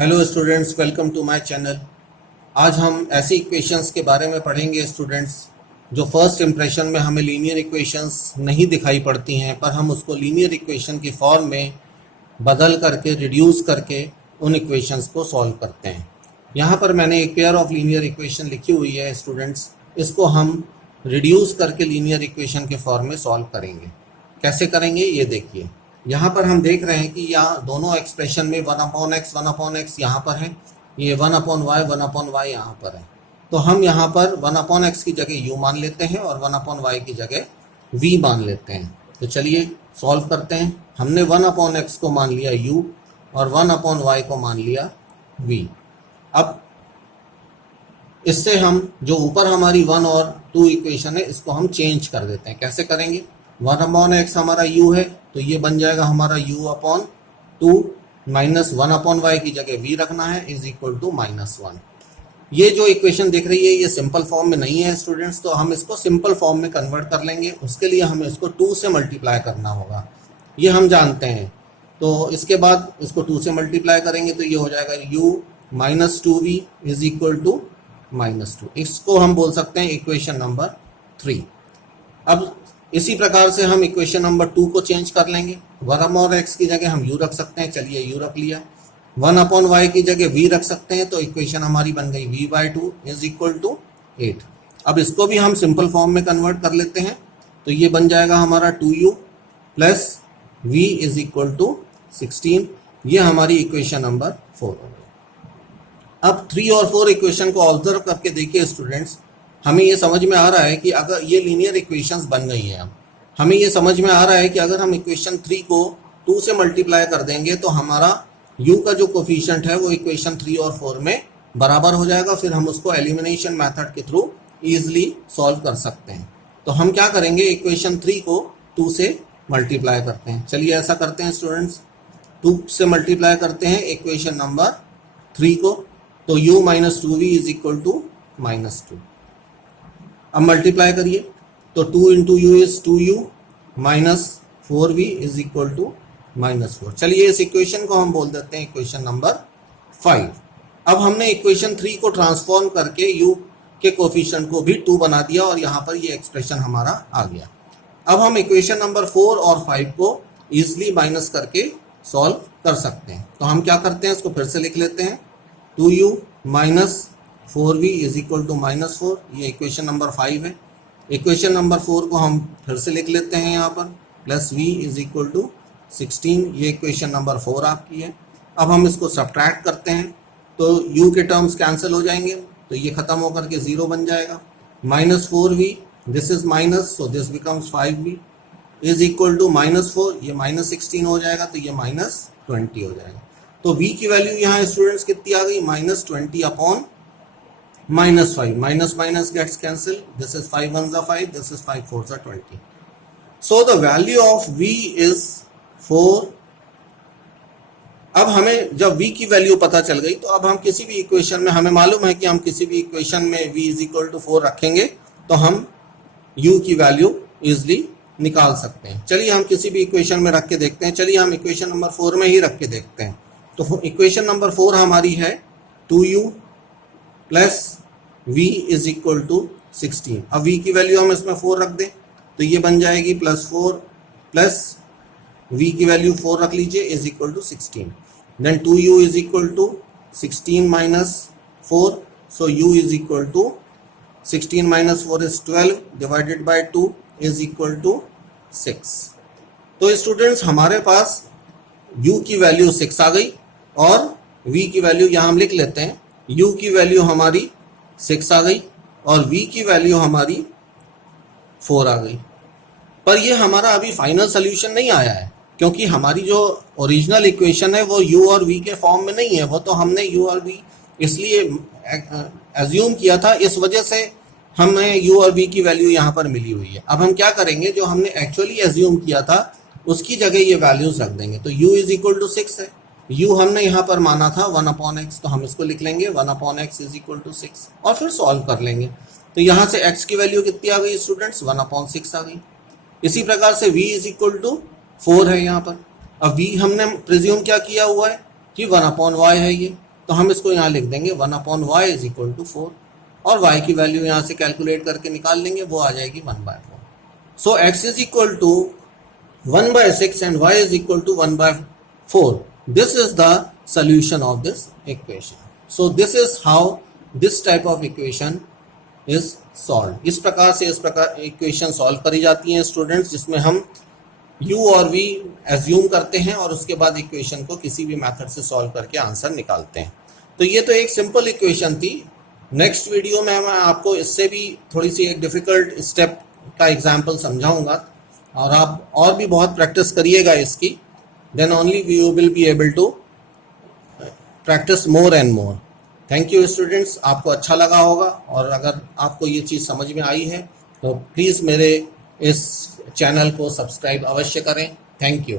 Hello students, welcome to my channel. आज हम ऐसी इक्वेशंस के बारे में पढ़ेंगे स्टूडेंट्स जो फर्स्ट इम्प्रेशन में हमें लीनियर इक्वेशंस नहीं दिखाई पड़ती हैं, पर हम उसको लीनियर इक्वेशन की फॉर्म में बदल करके रिड्यूस करके उन इक्वेशंस को सॉल्व करते हैं। यहाँ पर मैंने एक पेयर ऑफ लीनियर इक्वेशन लिखी हुई है स्टूडेंट्स, इसको हम रिड्यूस करके लीनियर इक्वेशन के फॉर्म में सॉल्व करेंगे। कैसे करेंगे ये देखिए। यहाँ पर हम देख रहे हैं कि यहाँ दोनों एक्सप्रेशन में 1/x यहाँ पर है, ये 1/y यहाँ पर है। तो हम यहाँ पर 1/x की जगह u मान लेते हैं और 1/y की जगह v मान लेते हैं। तो चलिए सॉल्व करते हैं। हमने 1/x को मान लिया u और 1/y को मान लिया v। अब इससे हम जो ऊपर हमारी 1 और 2 इक्वेशन है इसको हम चेंज कर देते हैं। कैसे करेंगे? 1/x हमारा u है तो ये बन जाएगा हमारा u/2 माइनस 1/y की जगह v रखना है इज इक्वल टू -1। ये जो इक्वेशन दिख रही है ये सिंपल फॉर्म में नहीं है स्टूडेंट्स, तो हम इसको सिंपल फॉर्म में कन्वर्ट कर लेंगे। उसके लिए हमें इसको 2 से मल्टीप्लाई करना होगा, ये हम जानते हैं। तो इसके बाद इसको 2 से मल्टीप्लाई करेंगे तो ये हो जाएगा u minus 2v is equal to -2। इसको हम बोल सकते हैं इक्वेशन नंबर 3। अब इसी प्रकार से हम इक्वेशन नंबर 2 को चेंज कर लेंगे। 1/x की जगह हम u रख सकते हैं, चलिए u रख लिया। 1/y की जगह v रख सकते हैं, तो इक्वेशन हमारी बन गई v/2 इज इक्वल टू 8। अब इसको भी हम सिंपल फॉर्म में कन्वर्ट कर लेते हैं, तो ये बन जाएगा हमारा 2u plus v is equal to 16। ये हमारी इक्वेशन नंबर 4 हो गई। अब 3 और 4 इक्वेशन को ऑब्जर्व करके देखिए स्टूडेंट्स, हमें ये समझ में आ रहा है कि अगर ये लीनियर इक्वेशंस बन गई हैं, अब हमें ये समझ में आ रहा है कि अगर हम इक्वेशन 3 को 2 से मल्टीप्लाई कर देंगे तो हमारा u का जो कोफिशिएंट है वो इक्वेशन 3 और 4 में बराबर हो जाएगा। फिर हम उसको एलिमिनेशन मेथड के थ्रू ईजिली सॉल्व कर सकते हैं। तो हम क्या करेंगे, इक्वेशन 3 को 2 से मल्टीप्लाई करते हैं। चलिए ऐसा करते हैं स्टूडेंट्स, 2 से मल्टीप्लाई करते हैं इक्वेशन नंबर 3 को, तो u minus 2v is equal to -2। अब मल्टीप्लाई करिए तो 2 into U is 2u minus 4v is equal to -4। चलिए इस इक्वेशन को हम बोल देते हैं इक्वेशन नंबर 5। अब हमने इक्वेशन 3 को ट्रांसफॉर्म करके u के कोफिशिएंट को भी 2 बना दिया और यहाँ पर ये एक्सप्रेशन हमारा आ गया। अब हम इक्वेशन नंबर 4 और 5 को ईजिली माइनस करके सॉल्व कर सकते हैं। तो हम क्या करते हैं, इसको फिर से लिख लेते हैं। 2u minus 4v is equal to -4, ये इक्वेशन नंबर 5 है। इक्वेशन नंबर 4 को हम फिर से लिख लेते हैं यहाँ पर, plus v is equal to 16, ये इक्वेशन नंबर 4 आपकी है। अब हम इसको सब्ट्रैक्ट करते हैं तो u के टर्म्स कैंसिल हो जाएंगे, तो ये खत्म होकर के 0 बन जाएगा। -4v this is minus, so this becomes 5v is equal to -4, ये -16 हो जाएगा, तो ये -20 हो जाएगा। तो v की वैल्यू यहाँ स्टूडेंट्स कितनी आ गई, -20 upon -5, minus minus gets cancel, this is 5 1s are 5, this is 5 4s are 20। So the value of v is 4। अब हमें जब v की वैल्यू पता चल गई तो अब हम किसी भी इक्वेशन में, हमें मालूम है कि हम किसी भी इक्वेशन में v इज इक्वल टू 4 रखेंगे तो हम u की वैल्यू इजिली निकाल सकते हैं। चलिए हम किसी भी इक्वेशन में रख के देखते हैं। चलिए हम इक्वेशन नंबर 4 में ही रख के देखते हैं। तो इक्वेशन नंबर 4 हमारी है 2u plus v is equal to 16। अब v की वैल्यू हम इसमें 4 रख दें तो ये बन जाएगी +4 प्लस v की वैल्यू 4 रख लीजिए is equal to 16। Then 2u is equal to 16 minus 4, so u is equal to 16 minus 4 is 12 divided by 2 is equal to 6। तो स्टूडेंट्स हमारे पास u की वैल्यू 6 आ गई और v की वैल्यू यहाँ हम लिख लेते हैं। u की वैल्यू हमारी 6 आ गई और v की वैल्यू हमारी 4 आ गई। पर ये हमारा अभी फाइनल सोल्यूशन नहीं आया है, क्योंकि हमारी जो ओरिजिनल इक्वेशन है वो u और v के फॉर्म में नहीं है। वो तो हमने u और v इसलिए एज्यूम किया था, इस वजह से हमें u और v की वैल्यू यहाँ पर मिली हुई है। अब हम क्या करेंगे, जो हमने एक्चुअली एज्यूम किया था उसकी जगह ये वैल्यूज रख देंगे। तो u इज इक्वल टू 6 है, u हमने यहाँ पर माना था 1/x, तो हम इसको लिख लेंगे 1/x इज इक्वल टू 6 और फिर सॉल्व कर लेंगे। तो यहाँ से x की वैल्यू कितनी आ गई स्टूडेंट्स, 1/6 आ गई। इसी प्रकार से v इज इक्वल टू 4 है यहाँ पर। अब v हमने प्रिज्यूम क्या किया हुआ है कि 1/y है ये, तो हम इसको यहाँ लिख देंगे 1/y इज इक्वल टू 4 और y की वैल्यू यहाँ से कैलकुलेट करके निकाल लेंगे, वो आ जाएगी 1/4। So x is equal to 1/6 and y is equal to 1/4. This is the solution of this equation. So this is how this type of equation is solved. इस प्रकार से इस प्रकार equation solve करी जाती हैं स्टूडेंट्स, जिसमें हम u और v assume करते हैं और उसके बाद equation को किसी भी मेथड से solve करके आंसर निकालते हैं। तो ये तो एक सिंपल equation थी। नेक्स्ट वीडियो में मैं आपको इससे भी थोड़ी सी एक डिफिकल्ट स्टेप का एग्जाम्पल समझाऊंगा और आप और भी बहुत प्रैक्टिस करिएगा इसकी, then only you will be able to practice more and more. Thank you students, आपको अच्छा लगा होगा और अगर आपको ये चीज़ समझ में आई है तो प्लीज़ मेरे इस चैनल को सब्सक्राइब अवश्य करें। Thank you.